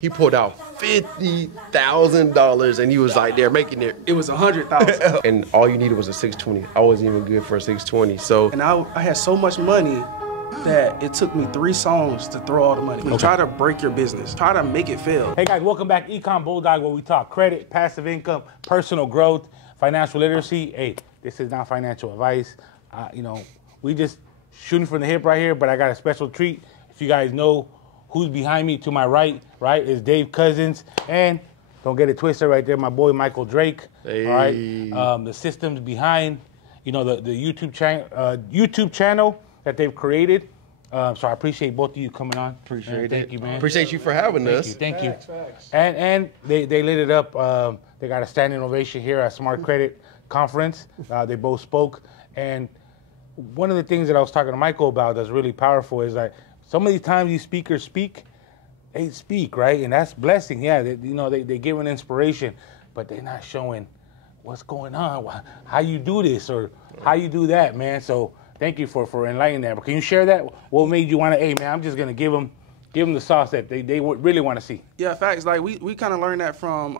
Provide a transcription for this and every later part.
He pulled out $50,000 and he was like, they're making it. It was 100,000. And all you needed was a 620. I wasn't even good for a 620. So, and I had so much money that it took me 3 songs to throw all the money. Okay. Try to break your business. Try to make it fail. Hey guys, welcome back. Econ Bulldog, where we talk credit, passive income, personal growth, financial literacy. Hey, this is not financial advice. We just shooting from the hip right here, but I got a special treat. If you guys know who's behind me to my right, is Dave Cousins. And don't get it twisted right there, my boy Michael Drake. Hey. All right. The systems behind, the YouTube channel that they've created. So I appreciate both of you coming on. Thank you, man. Appreciate you for having us. Thank you. Facts. And they lit it up. They got a standing ovation here at Smart Credit Conference. They both spoke. And one of the things that I was talking to Michael about that's really powerful is like, some of these times these speakers speak, they speak, right? And that's blessing. Yeah, they give an inspiration, but they're not showing what's going on, how you do this or how you do that, man. So thank you for enlightening that. But can you share that? What made you want to, hey, man, I'm just going to give them the sauce that they really want to see. Yeah, facts. Like, we kind of learned that from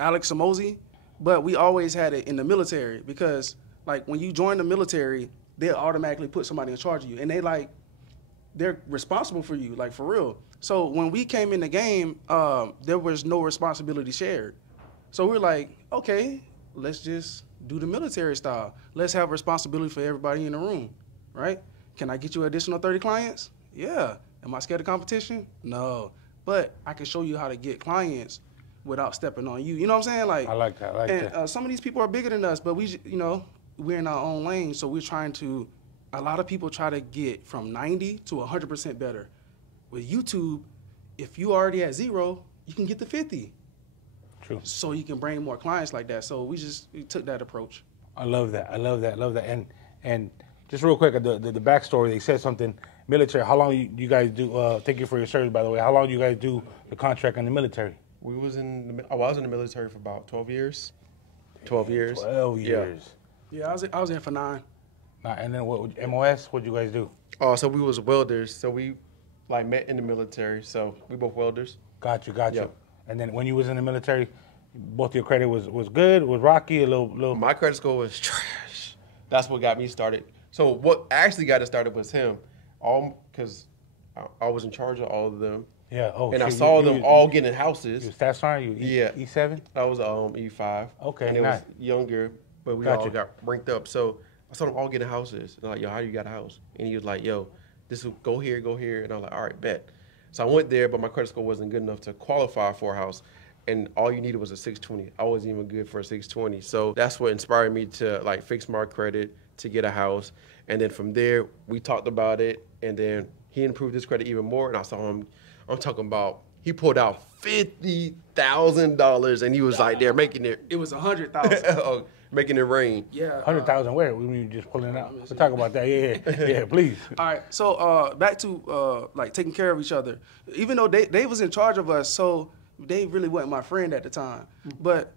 Harmozi, but we always had it in the military because, like, when you join the military, they'll automatically put somebody in charge of you. And they're responsible for you, like, for real. So when we came in the game, there was no responsibility shared. So we're like, okay, let's just do the military style. Let's have responsibility for everybody in the room, right? Can I get you additional 30 clients? Yeah. Am I scared of competition? No. But I can show you how to get clients without stepping on you. You know what I'm saying? Like, I like that. And some of these people are bigger than us, but we're in our own lane, so we're trying to. A lot of people try to get from 90 to 100% better. With YouTube, if you already at 0, you can get to 50. True. So you can bring more clients like that. So we took that approach. I love that. And just real quick, the backstory, they said something, military, how long you guys do, thank you for your service, by the way, how long do you guys do the contract in the military? I was in the military for about 12 years. 12 years. 12 years. Yeah, I was in for 9. And then MOS, what'd you guys do? Oh, so we was welders. So we met in the military. So we both welders. Got you. Yep. And then when you was in the military, both your credit was good, was rocky, a little. My credit score was trash. That's what got me started. So what actually got it started was him, because I was in charge of all of them. Yeah. Oh. And I saw them all getting houses. You staff sergeant? Yeah. E7? I was E5. Okay. And it was younger, but we all got ranked up. So I saw them all getting houses. And I'm like, yo, how do you got a house? And he was like, yo, this will go here. And I'm like, all right, bet. So I went there, but my credit score wasn't good enough to qualify for a house. And all you needed was a 620. I wasn't even good for a 620. So that's what inspired me to fix my credit to get a house. And then from there, we talked about it. And then he improved his credit even more. And I saw him, I'm talking about, he pulled out $50,000 and he was like, they're making it. It was 100,000. Making it rain. Yeah. 100,000 where? We were just pulling it out. We'll talk about that. Yeah, please. All right. So back to taking care of each other. Even though Dave was in charge of us, so Dave really wasn't my friend at the time. But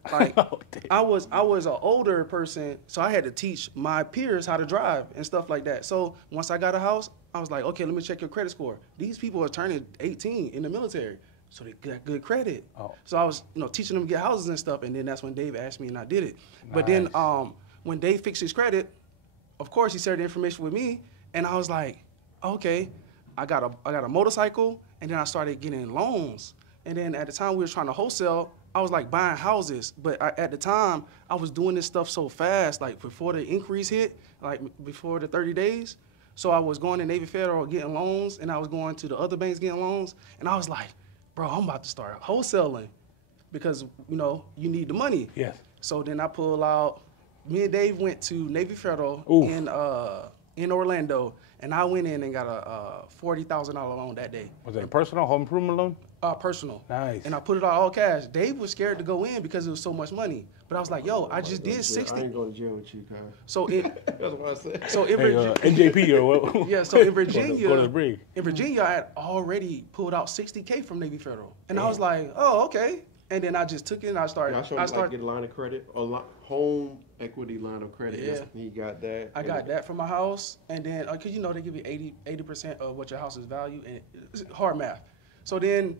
I was an older person, so I had to teach my peers how to drive and stuff like that. So once I got a house, I was like, okay, let me check your credit score. These people are turning 18 in the military. So they got good credit. Oh. So I was, teaching them to get houses and stuff, and then that's when Dave asked me, and I did it. Nice. But then when Dave fixed his credit, of course he shared the information with me, and I was like, okay, I got a motorcycle, and then I started getting loans. And then at the time we were trying to wholesale, I was buying houses, but at the time I was doing this stuff so fast, before the increase hit, before the 30 days. So I was going to Navy Federal getting loans, and I was going to the other banks getting loans, and I was like, bro, I'm about to start wholesaling because, you need the money. Yes. So then I pull out, me and Dave went to Navy Federal in Orlando, and I went in and got a $40,000 loan that day. Was it a personal home improvement loan? Personal. Nice. And I put it all cash. Dave was scared to go in because it was so much money. But I was like, yo, I just did 60. I ain't going to jail with you, guys. So that's what I said. So in Virginia, NJP or what? Yeah, so in Virginia, go to the brig. In Virginia, I had already pulled out $60K from Navy Federal. And I was like, oh, okay. And then I just took it and I started. I started get a line of credit, home equity line of credit. Yeah. He got that. I got that for my house. And then, because they give you 80% of what your house is valued. And it's hard math. So then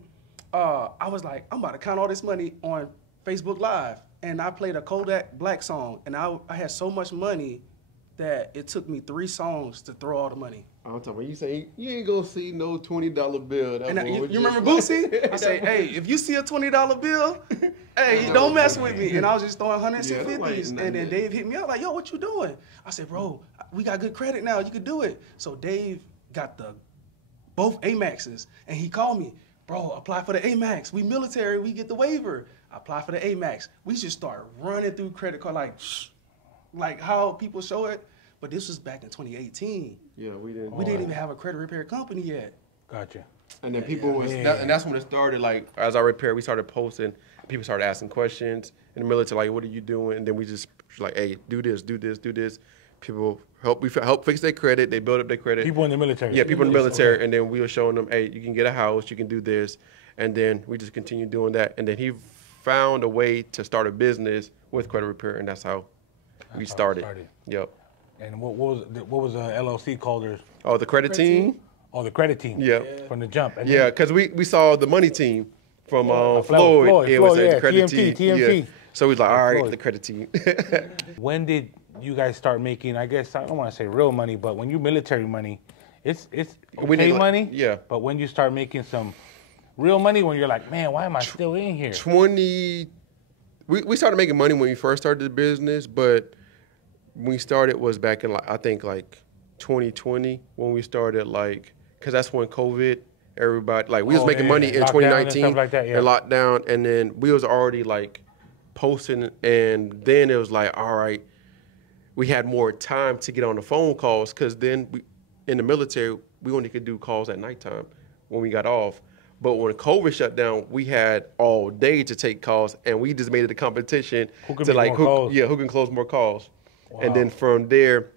I was like, I'm about to count all this money on Facebook Live. And I played a Kodak Black song. And I had so much money that it took me 3 songs to throw all the money. I'm talking about, you say you ain't gonna see no $20 bill. That And you remember Boosie? I say, hey, if you see a $20 bill, hey, don't mess with me. And I was just throwing 100s and 50s. And then Dave hit me up like, yo, what you doing? I said, bro, we got good credit now. You can do it. So Dave got both Amaxes. And he called me, bro, apply for the Amax. We military, we get the waiver. I apply for the Amax. We just start running through credit card like how people show it. But this was back in 2018. Yeah, we didn't. We didn't even have a credit repair company yet. Gotcha. And then and that's when it started. Like, as I repaired, we started posting. People started asking questions in the military, like, "What are you doing?" And then we just like, "Hey, do this, do this, do this." People help fix their credit. They build up their credit. People in the military. Yeah, people in the military. Okay. And then we were showing them, "Hey, you can get a house. You can do this." And then we just continued doing that. And then he found a way to start a business with credit repair, and that's how we started. Yep. And what was the LLC called? Oh, the credit team. Oh, the credit team. Yeah. From the jump. And yeah, because we saw the money team from Floyd. It was a credit team. TMT. Yeah. So he's like, all right, the credit team. When did you guys start making, I guess, I don't want to say real money, but when you military money, it's okay money. Yeah. But when you start making some real money, when you're like, man, why am I still in here? We started making money when we first started the business, but when we started was back in, I think 2020 when we started, because that's when COVID, everybody, we was making money in 2019 and, like that, and lockdown, and then we was already posting, and then it was like, all right, we had more time to get on the phone calls, because then in the military, we only could do calls at nighttime when we got off. But when COVID shut down, we had all day to take calls, and we just made it a competition who can close more calls. Wow. And then from there,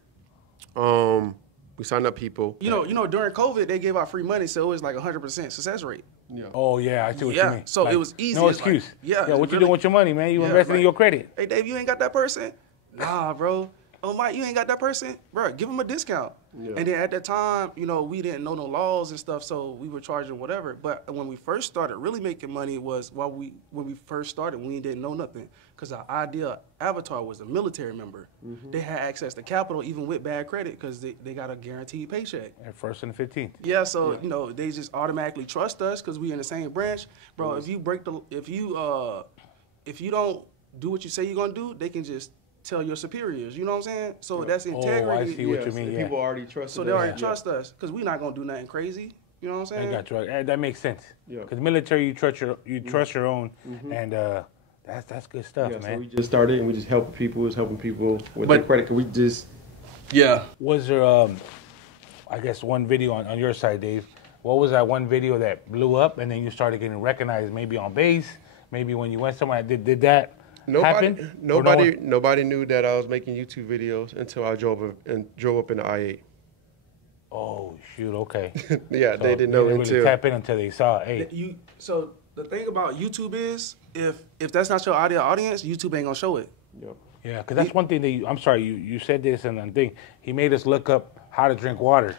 we signed up people. You know, during COVID, they gave out free money, so it was like 100% success rate. Yeah. Oh yeah, I see what you mean. So it was easy. No excuse. What you doing with your money, man? You investing in your credit. Hey Dave, you ain't got that person? Nah, bro. Oh Mike, you ain't got that person? Bro, give him a discount. Yeah. And then at that time, we didn't know no laws and stuff, so we were charging whatever. But when we first started really making money was when we first started, we didn't know nothing. Because our ideal avatar was a military member. Mm-hmm. They had access to capital even with bad credit because they got a guaranteed paycheck. At first and 15th. Yeah, so they just automatically trust us because we in the same branch. Bro, if you don't do what you say you're gonna do, they can just tell your superiors, you know what I'm saying? So that's integrity. Oh, I see what you mean. So people already trust us. So they already trust us because we're not gonna do nothing crazy. You know what I'm saying? I got you. That makes sense. Yeah. Because military, you trust your own, and that's good stuff, man. So we just started and we just helping people with their credit. Cause we just Was there I guess one video on your side, Dave? What was that one video that blew up and then you started getting recognized? Maybe on base, maybe when you went somewhere. Did that? Nobody knew that I was making YouTube videos until I drove up in the I-8. Oh shoot! Okay. Yeah, so they didn't know until really tap in until they saw it. Hey. So the thing about YouTube is, if that's not your ideal audience, YouTube ain't gonna show it. Yep. Yeah, because that's one thing that I'm sorry, you said this and thing. He made us look up how to drink water,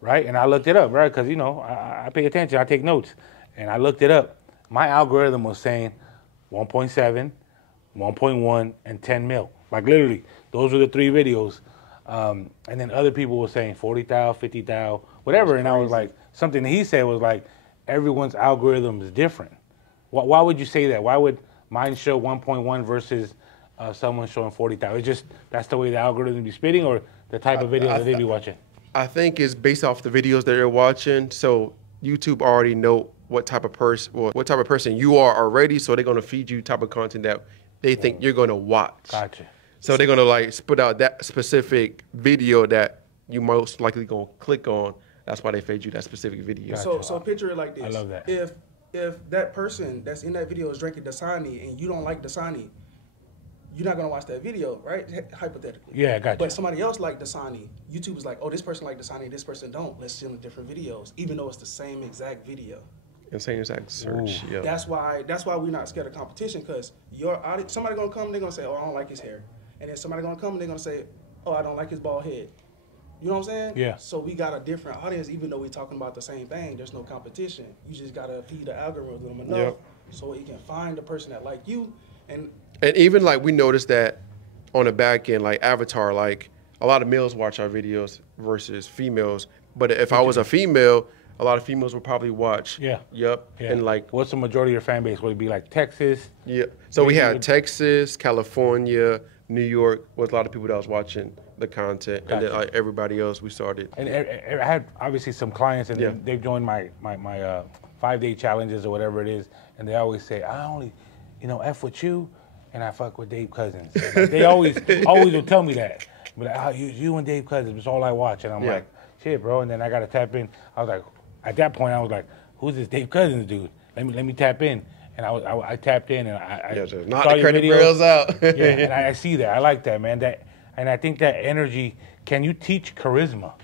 right? And I looked it up, right? Because I pay attention, I take notes, and I looked it up. My algorithm was saying 1.7. 1.1 and 10 mil. Like literally, those were the 3 videos. And then other people were saying 40,000, 50,000, whatever. And I was like, something that he said was like, everyone's algorithm is different. Why would you say that? Why would mine show 1.1 versus someone showing 40,000? It's just, that's the way the algorithm be spitting, or the type of videos that they be watching? I think it's based off the videos that they're watching. So YouTube already know what type of person you are already. So they're going to feed you type of content that they think you're going to watch. Gotcha. So they're going to spit out that specific video that you most likely going to click on. That's why they feed you that specific video. Gotcha. So picture it like this. I love that. If that person that's in that video is drinking Dasani and you don't like Dasani, you're not going to watch that video, right? Hypothetically. Yeah, I got you. But somebody else like Dasani. YouTube is like, oh, this person like Dasani, this person don't. Let's send them different videos, even though it's the same exact video. And same exact search. Yeah. That's why we're not scared of competition, because your audience, somebody gonna come, they're gonna say, oh, I don't like his hair. And then somebody gonna come and they're gonna say, oh, I don't like his bald head. You know what I'm saying? Yeah. So we got a different audience, even though we're talking about the same thing. There's no competition. You just gotta feed the algorithm enough so it can find the person that like you. And even like we noticed that on the back end, like Avatar, like a lot of males watch our videos versus females. But if I was a female, a lot of females would probably watch. Yeah. Yep. Yeah. And like, what's the majority of your fan base? Would it be like Texas? yeah. So we had Texas, California, New York was a lot of people that was watching the content, and then like everybody else we started. And I had obviously some clients, and they've joined my 5-day challenges or whatever it is, and they always say, I only, F with you, and I fuck with Dave Cousins. Like, they always will tell me that. But like, you and Dave Cousins, it's all I watch, and I'm like, shit, bro. And then I got to tap in. I was like, at that point, I was like, who's this Dave Cousins dude? Let me tap in. And I tapped in, and I knock the credit bureaus out. And I see that. I like that, man. And I think that energy. Can you teach charisma?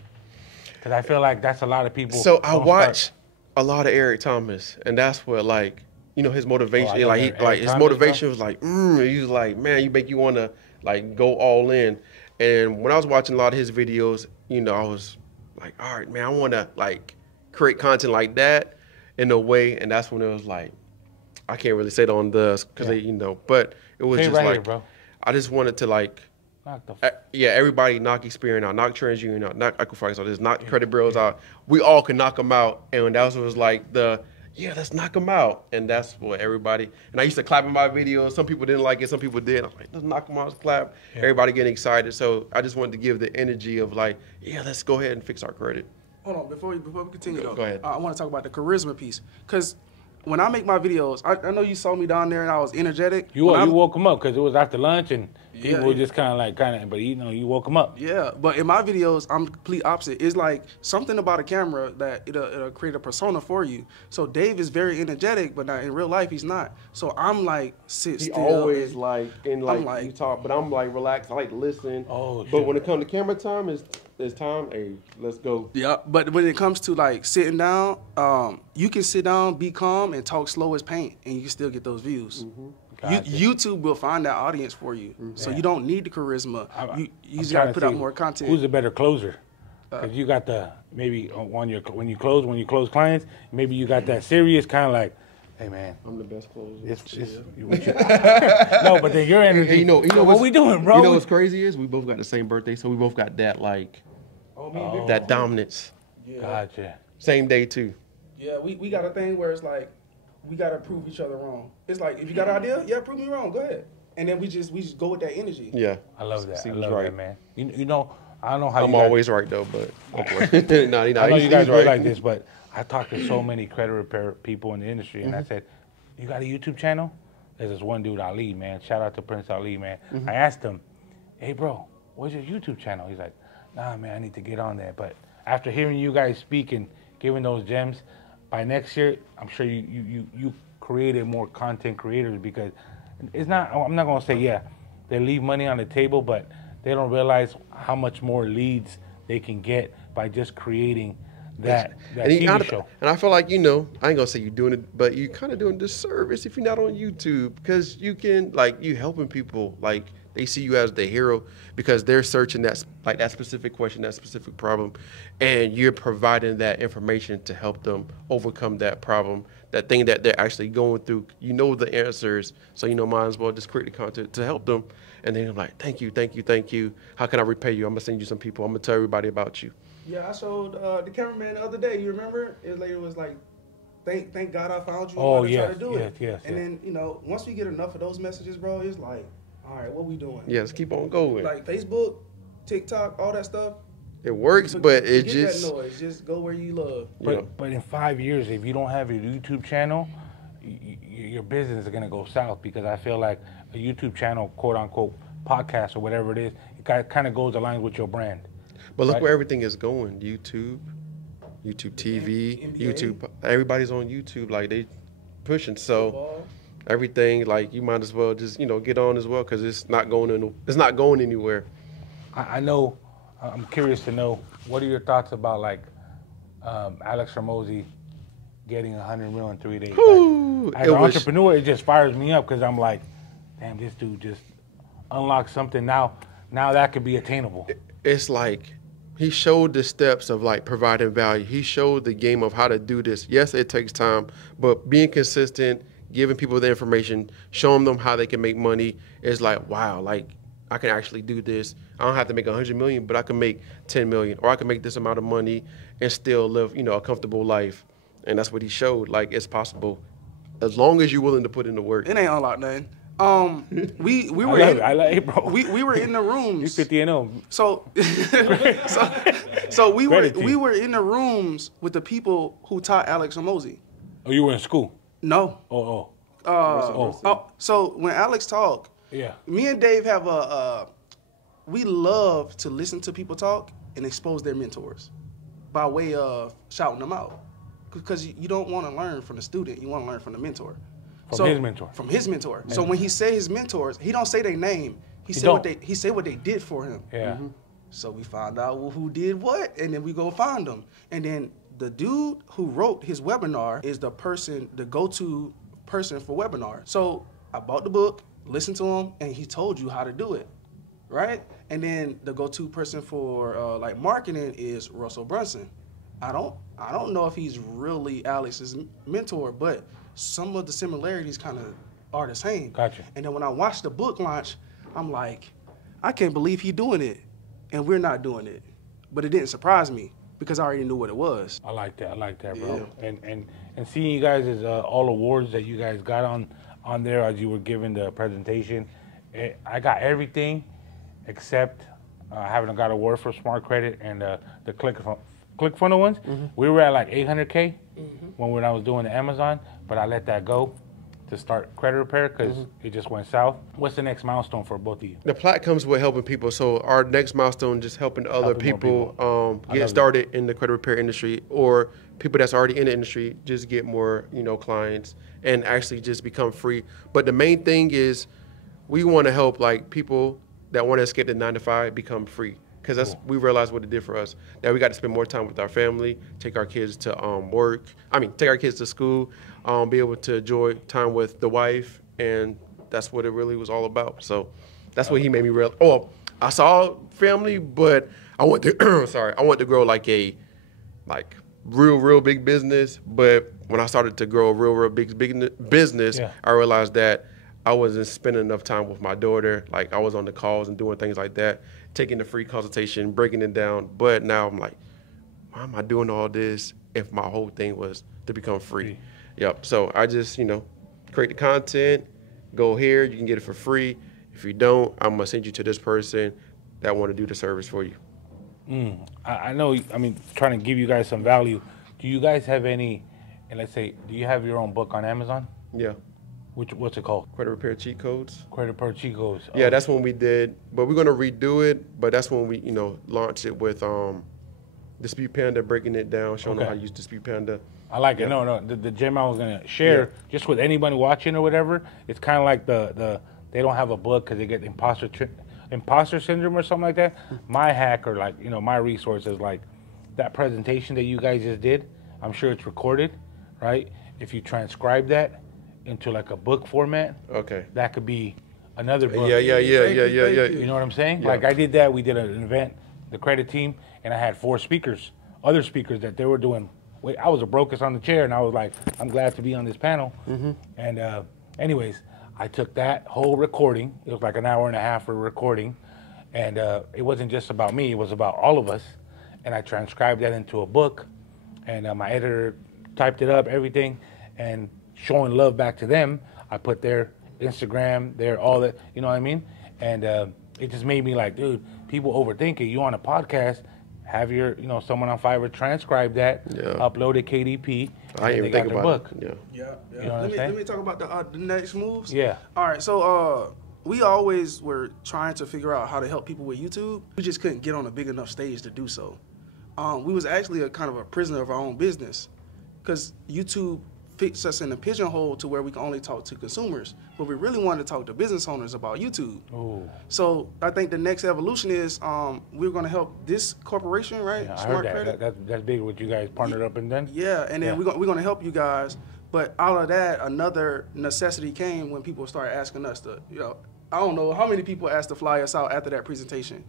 Because I feel like that's a lot of people. So I watch a lot of Eric Thomas, and that's what his motivation. His motivation was like, he was like, man, you make you want to like go all in. And when I was watching a lot of his videos, I was like, all right, man, I want to like create content like that in a way. And that's when it was like, I can't really say it on the, because but it was just like, bro. I just wanted to like, everybody knock Experian out, knock TransUnion out, knock Equifax out, just knock credit bureaus out. We all could knock them out. And that was like let's knock them out. And that's what everybody, and I used to clap in my videos. Some people didn't like it, some people did. I was like, let's knock them out, let's clap. Yeah. Everybody getting excited. So I just wanted to give the energy of like, let's go ahead and fix our credit. Hold on, before we continue go ahead. I want to talk about the charisma piece. Because when I make my videos, I know you saw me down there and I was energetic. You woke them up because it was after lunch and people were just kind of, but you woke them up. Yeah, but in my videos, I'm complete opposite. It's like something about a camera that it'll create a persona for you. So Dave is very energetic, but in real life, he's not. So I'm like, sit still. He always you talk, but I'm like relaxed. I like to listen. Oh, but when it comes to camera time, it's time. Hey, let's go. Yeah, but when it comes to like sitting down, you can sit down, be calm, and talk slow as paint, and you can still get those views. Mm-hmm. Gotcha. YouTube will find that audience for you, so you don't need the charisma. You just got to put out more content. Who's a better closer? Because you got when you close clients, maybe you got that serious kind of like, hey man, I'm the best closer. No, but then your energy. You know what we doing, bro? You know what's crazy is we both got the same birthday, so we both got that that dominance. Yeah. Gotcha. Same day too. Yeah, we got a thing where it's like we gotta prove each other wrong. It's like if you got an idea, prove me wrong. Go ahead. And then we just go with that energy. Yeah, I love that. I love that, man. I don't know how. I'm always right though, but I know you guys are like this, but I talked to so many credit repair people in the industry, and I said, "You got a YouTube channel?" There's this one dude, Ali, man. Shout out to Prince Ali, man. I asked him, "Hey, bro, what's your YouTube channel?" He's like, "Nah, man, I need to get on there." But after hearing you guys speak and giving those gems, by next year, I'm sure you created more content creators, because it's not. I'm not gonna say they leave money on the table, but they don't realize how much more leads they can get by just creating that TV show. And I feel like I ain't gonna say you're doing it, but you kind of doing a disservice if you're not on YouTube, because you can you helping people they see you as the hero because they're searching that specific question, that specific problem, and you're providing that information to help them overcome that problem, that thing that they're actually going through. You know the answers, so might as well just create the content to help them. And then I'm like, thank you. How can I repay you? I'm gonna send you some people. I'm gonna tell everybody about you. Yeah, I showed the cameraman the other day. You remember? It was like, thank God I found you. Oh, yes, try to do it. Yes. And then once we get enough of those messages, bro, it's like, all right, what we doing? Yeah, let's keep on going. Like Facebook, TikTok, all that stuff. It works, but it just that noise. Just go where you love. But in 5 years, if you don't have your YouTube channel, your business is gonna go south, because I feel like a YouTube channel, quote unquote, podcast or whatever it is, it kind of goes aligned with your brand. But look where everything is going. YouTube TV, NBA. YouTube. Everybody's on YouTube. They pushing. So everything, you might as well just get on as well, because it's not going anywhere. I know. I'm curious to know, what are your thoughts about Alex Harmozi getting 100 million in 3 days? As an entrepreneur, it just fires me up, because I'm like, damn, this dude just unlocked something now that could be attainable. It's like He showed the steps of like providing value. He showed the game of how to do this. Yes, it takes time, but being consistent, giving people the information, showing them how they can make money is like, wow, like I can actually do this. I don't have to make 100 million, but I can make 10 million, or I can make this amount of money and still live, a comfortable life. And that's what he showed. Like, it's possible as long as you're willing to put in the work. It ain't unlocked nothing. We were I love it, bro. We were in the rooms. You 50-0. So we were in the rooms with the people who taught Alex Harmozi. Oh, you were in school? No. So when Alex talked, yeah, me and Dave have we love to listen to people talk and expose their mentors by way of shouting them out, because you don't want to learn from the student, you want to learn from the mentor. From his mentor. From his mentor. So when he say his mentors, he don't say their name. He say what they did for him. Yeah. Mm-hmm. So we find out who did what, and then we go find them. And then the dude who wrote his webinar is the go-to person for webinar. So I bought the book, listened to him, and he told you how to do it, right? And then the go-to person for like marketing is Russell Brunson. I don't know if he's really Alex's mentor, but some of the similarities kind of are the same. Gotcha. And then when I watched the book launch, I'm like, I can't believe he's doing it, and we're not doing it. But it didn't surprise me because I already knew what it was. I like that, bro. Yeah. And seeing you guys as all awards that you guys got on there as you were giving the presentation, I got everything except I haven't got an award for Smart Credit and the ClickFunnels ones. Mm-hmm. We were at like 800K when I was doing the Amazon, but I let that go to start credit repair because it just went south. What's the next milestone for both of you? The plaque comes with helping people. So our next milestone just helping other people get started in the credit repair industry, or people that's already in the industry just get more, clients and actually just become free. But the main thing is we want to help like people that want to escape the 9-to-5 become free. Because that's we realized what it did for us. That we got to spend more time with our family, take our kids to take our kids to school, be able to enjoy time with the wife, and that's what it really was all about. So that's what he made me realize. Oh, I saw family, but I want to I want to grow like a real big business. But when I started to grow a real big business, I realized that I wasn't spending enough time with my daughter. Like I was on the calls and doing things like that, taking the free consultation, breaking it down. But now I'm like, why am I doing all this if my whole thing was to become free? Yep. So I just, create the content, go here, you can get it for free. If you don't, I'm gonna send you to this person that want to do the service for you. I know, trying to give you guys some value. Do you guys have any, and let's say, do you have your own book on Amazon? Yeah. What's it called? Credit Repair Cheat Codes. Credit Repair Cheat Codes. Yeah, that's when we did, but we're gonna redo it. But that's when we, launched it with Dispute Panda, breaking it down, showing them how to use Dispute Panda. I like it. No, the gem I was gonna share just with anybody watching or whatever. It's kind of like they don't have a book because they get imposter syndrome or something like that. My hack or my resource is like that presentation that you guys just did. I'm sure it's recorded, right? If you transcribe that into like a book format, that could be another book. Yeah. You know what I'm saying? Yeah. Like I did that. We did an event, the credit team, and I had 4 speakers, other speakers that they were doing. I was the brokest on the chair, and I was like, I'm glad to be on this panel. And anyways, I took that whole recording. It was like an hour and a half for recording, and it wasn't just about me. It was about all of us, and I transcribed that into a book, and my editor typed it up, everything, and showing love back to them. I put their Instagram, all that, you know what I mean? And it just made me like, dude, people overthink it. You on a podcast, have your, someone on Fiverr transcribe that, upload it KDP. I didn't even think about it. Yeah. You know let me talk about the next moves. Yeah. All right, so we always were trying to figure out how to help people with YouTube. We just couldn't get on a big enough stage to do so. We was actually a kind of a prisoner of our own business because YouTube fix us in a pigeonhole to where we can only talk to consumers, but we really wanted to talk to business owners about YouTube. Ooh. So I think the next evolution is we're going to help this corporation, right? Yeah, Smart Credit. That's big. What you guys partnered up and then? Yeah, and then we're going to help you guys. But out of that, another necessity came when people started asking us to, I don't know how many people asked to fly us out after that presentation.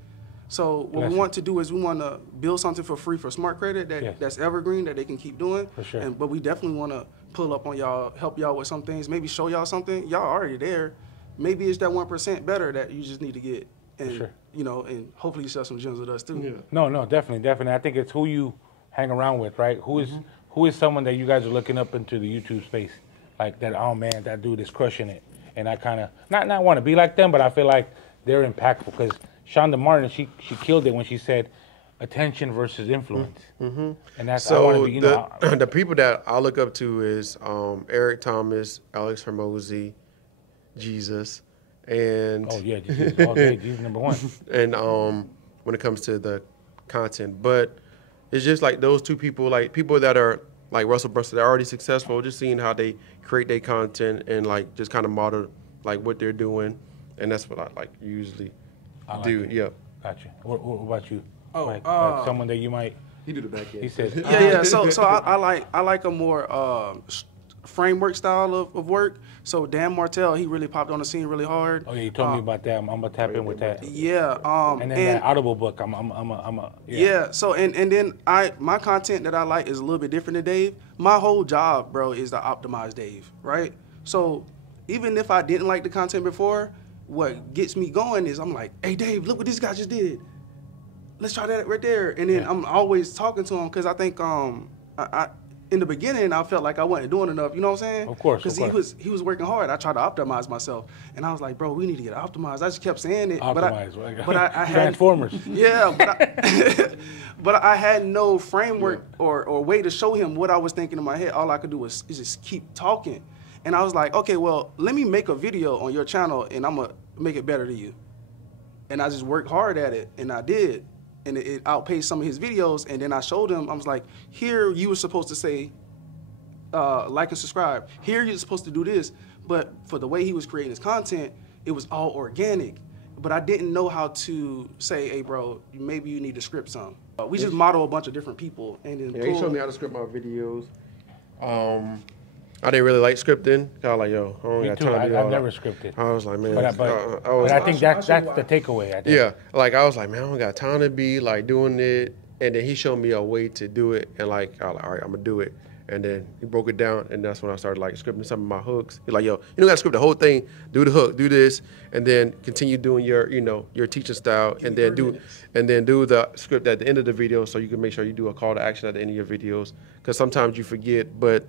So what we want to do is we want to build something for free for smart credit that's evergreen, that they can keep doing. For sure. But we definitely want to pull up on y'all, help y'all with some things, maybe show y'all something. Y'all already there. Maybe it's that 1% better that you just need to get. And, you know, and hopefully you sell some gems with us too. Yeah. No, definitely. I think it's who you hang around with, right? Who is someone that you guys are looking up into the YouTube space? Like that, oh man, that dude is crushing it. And I kind of, not want to be like them, but I feel like they're impactful. Because Shonda Martin, she killed it when she said attention versus influence. And that's, so I want to be, you know. The people that I look up to is Eric Thomas, Alex Harmozi, Jesus, and oh yeah, Jesus all day, Jesus number one. And when it comes to the content, but it's just like those two people, like people that are like Russell Brunson, they're already successful. Just seeing how they create their content and like just kind of model like what they're doing, and that's what I like usually do. Yep. Gotcha. What about you? Oh, like someone that you might. He do the back end. He said. Yeah. So I like a more framework style of work. So Dan Martell, he really popped on the scene really hard. Oh yeah, you told me about that. I'm gonna tap in with that. Yeah. And then that Audible book, yeah. So and then my content that I like is a little bit different than Dave. My whole job, bro, is to optimize Dave, right? So even if I didn't like the content before, what gets me going is I'm like, hey Dave, look what this guy just did. Let's try that right there. And then I'm always talking to him because I think in the beginning, I felt like I wasn't doing enough. You know what I'm saying? Of course. Because he was working hard. I tried to optimize myself, and I was like, bro, we need to get optimized. I just kept saying it. Optimize. But I had Transformers. Yeah, but I had no framework or way to show him what I was thinking in my head. All I could do is just keep talking, and I was like, okay, well, let me make a video on your channel, and I'm gonna make it better to you. And I just worked hard at it, and I did. And it outpaced some of his videos, and then I showed him, I was like, here you were supposed to say, like and subscribe. Here you're supposed to do this. But for the way he was creating his content, it was all organic. But I didn't know how to say, hey, bro, maybe you need to script some. We just model a bunch of different people. And then he showed me how to script my videos. I didn't really like scripting. I was like, yo, I don't got time to do all I've that. never scripted. I was like, man. But I think that's the takeaway. I think. Yeah, like I was like, man, I don't got time to be like doing it. And then he showed me a way to do it. And like, I was like, all right, I'm going to do it. And then he broke it down. And that's when I started like scripting some of my hooks. He's like, yo, you don't got to script the whole thing. Do the hook, do this. And then continue doing your, you know, your teaching style. And then do the script at the end of the video so you can make sure you do a call to action at the end of your videos. Because sometimes you forget, but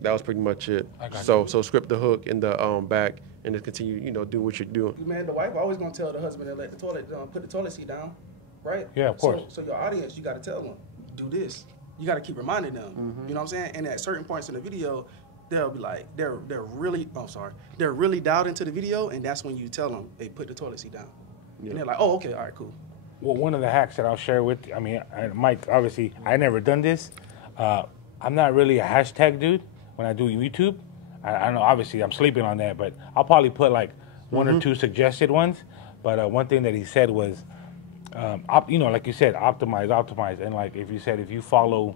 that was pretty much it. So script the hook in the back and just continue, you know, do what you're doing. Man, the wife always gonna tell the husband to let the toilet put the toilet seat down, right? Yeah, of course. So your audience, you gotta tell them, do this. You gotta keep reminding them. You know what I'm saying? And at certain points in the video, they'll be like, they're really dialed into the video, and that's when you tell them, hey, put the toilet seat down. Yeah. And they're like, oh, okay, all right, cool. Well, one of the hacks that I'll share with you, I mean, Mike, obviously, I never done this. I'm not really a hashtag dude. When I do YouTube, I know obviously I'm sleeping on that, but I'll probably put like one or two suggested ones. But one thing that he said was, you know, like you said, optimize. And like if you follow,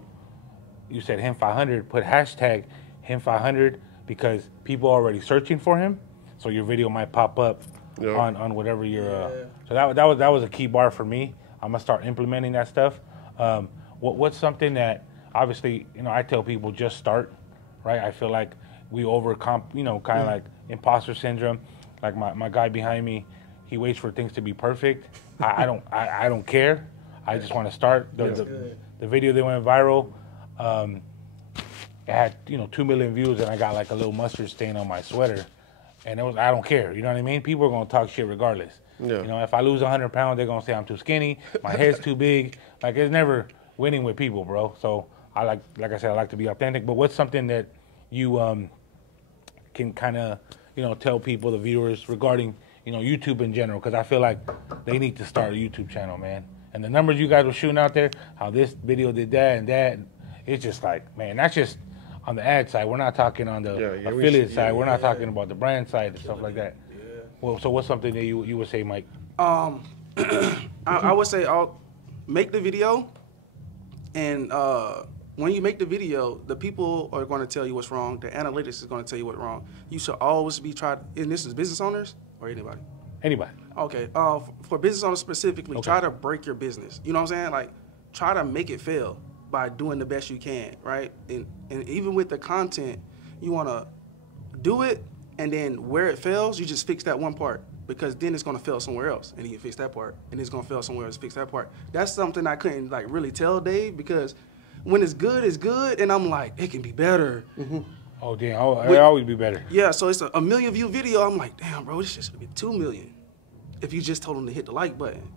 you said him 500, put hashtag him 500 because people are already searching for him. So your video might pop up on whatever you're. So that was a key bar for me. I'm gonna start implementing that stuff. What's something that obviously, you know, I tell people just start. Right, I feel like we you know, kind of like imposter syndrome. Like my guy behind me, he waits for things to be perfect. I don't care. I just want to start. The video that went viral, it had 2 million views, and I got like a little mustard stain on my sweater, and I don't care. You know what I mean? People are gonna talk shit regardless. Yeah. You know, if I lose 100 pounds, they're gonna say I'm too skinny. My head's too big. Like it's never winning with people, bro. So. I like I said, I like to be authentic. But what's something that you can kind of, you know, tell people, the viewers, regarding, you know, YouTube in general? Because I feel like they need to start a YouTube channel, man. And the numbers you guys were shooting out there, how this video did that and that, it's just like, man, that's just on the ad side. We're not talking on the affiliate side. We're not talking about the brand side and stuff like that. Yeah. Well, so what's something that you would say, Mike? I would say I'll make the video, and when you make the video, the people are going to tell you what's wrong. The analytics is going to tell you what's wrong. You should always be and this is business owners or anybody? Anybody. Okay. For business owners specifically, try to break your business. You know what I'm saying? Like, try to make it fail by doing the best you can, right? And even with the content, you want to do it, and then where it fails, you just fix that one part, because then it's gonna fail somewhere else, and then you fix that part, and it's gonna fail somewhere else, fix that part. That's something I couldn't like really tell Dave, because when it's good, and I'm like, it can be better. Oh damn! It always be better. Yeah, so it's a million view video. I'm like, damn, bro, this shit should be 2 million. If you just told them to hit the like button,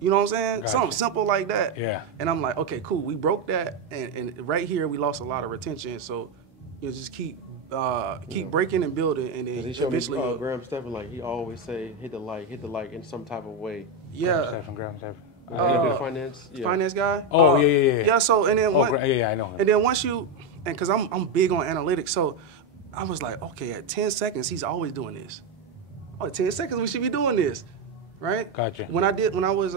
you know what I'm saying? Gotcha. Something simple like that. Yeah. And I'm like, okay, cool. We broke that, and right here we lost a lot of retention. So you know, just keep breaking and building, and then eventually. Graham Stephan, like he always say, hit the like in some type of way. Yeah. Graham Stephan. Finance. Yeah. Finance guy. Oh yeah. Yeah. So and then yeah, I know him. And then once you, and because I'm big on analytics, so I was like, okay, at 10 seconds he's always doing this. Oh, 10 seconds we should be doing this, right? Gotcha. When I was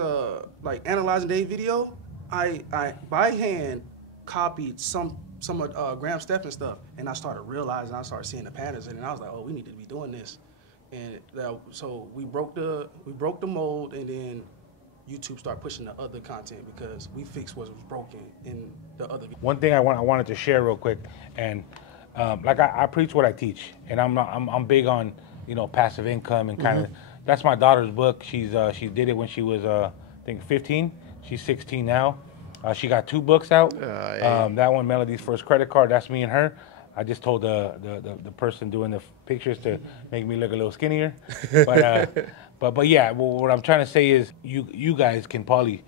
like analyzing Dave's video, I by hand copied some of Graham Stephan stuff, and I started realizing, I started seeing the patterns, and I was like, oh, we need to be doing this, and so we broke the mold, and then YouTube started pushing the other content because we fixed what was broken in the other. One thing I wanted to share real quick, and like I preach what I teach, and I'm big on passive income, and kind of that's my daughter's book. She did it when she was I think 15. She's 16 now. She got 2 books out. That one, Melody's First Credit Card. That's me and her. I just told the person doing the pictures to make me look a little skinnier, but yeah. Well, what I'm trying to say is you guys can probably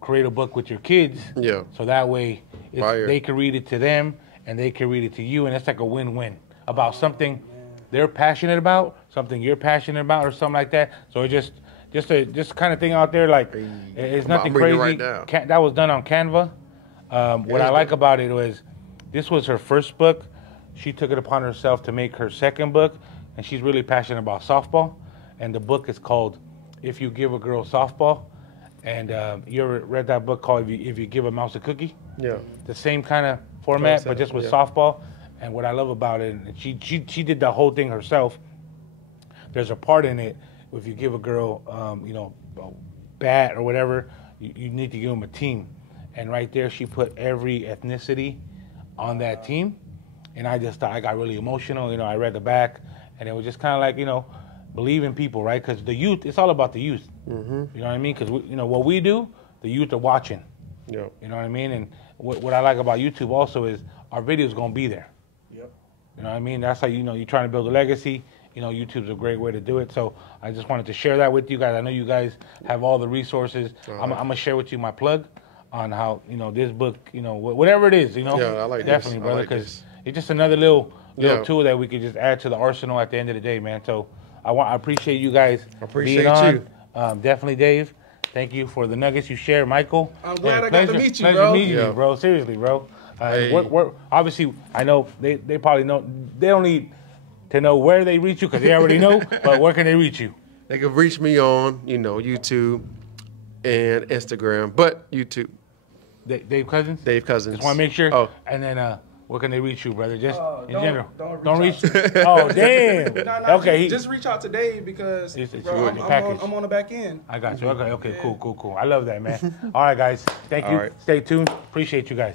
create a book with your kids. Yeah. So that way they can read it to them, and they can read it to you, and it's like a win-win about something they're passionate about, something you're passionate about, or something like that. So just kind of thing out there, like it's nothing crazy. Right now. That was done on Canva. What I like about it was this was her first book. She took it upon herself to make her second book, and she's really passionate about softball. And the book is called If You Give a Girl Softball. And you ever read that book called If You Give a Mouse a Cookie? Yeah. The same kind of format, but just with softball. And what I love about it, and she did the whole thing herself. There's a part in it, if you give a girl, a bat or whatever, you need to give them a team. And right there, she put every ethnicity on that team. And I just thought, I got really emotional. I read the back, and it was just kind of like, believe in people, right? Because the youth, it's all about the youth. You know what I mean? Because, what we do, the youth are watching. Yep. You know what I mean? And what I like about YouTube also is our video's going to be there. Yep. You know what I mean? That's how, you're trying to build a legacy. YouTube's a great way to do it. So I just wanted to share that with you guys. I know you guys have all the resources. I'm going to share with you my plug on how, this book, whatever it is, Yeah, I like definitely, this. brother, because it's just another little tool that we could just add to the arsenal at the end of the day, man. So I appreciate you guys being on. Definitely, Dave. Thank you for the nuggets you shared, Michael. I'm glad I got to meet you, pleasure bro. meeting you, bro. Seriously, bro. We're obviously, I know they probably know. They don't need to know where they reach you because they already know. But where can they reach you? They can reach me on, YouTube and Instagram, but YouTube. Dave Cousins? Dave Cousins. Just want to make sure. Oh. And then where can they reach you, brother? Just in general. Don't reach Oh, damn. Okay. Just reach out to Dave because bro, I'm on the back end. I got you. Okay. Cool. I love that, man. All right, guys. Thank you. Right. Stay tuned. Appreciate you guys.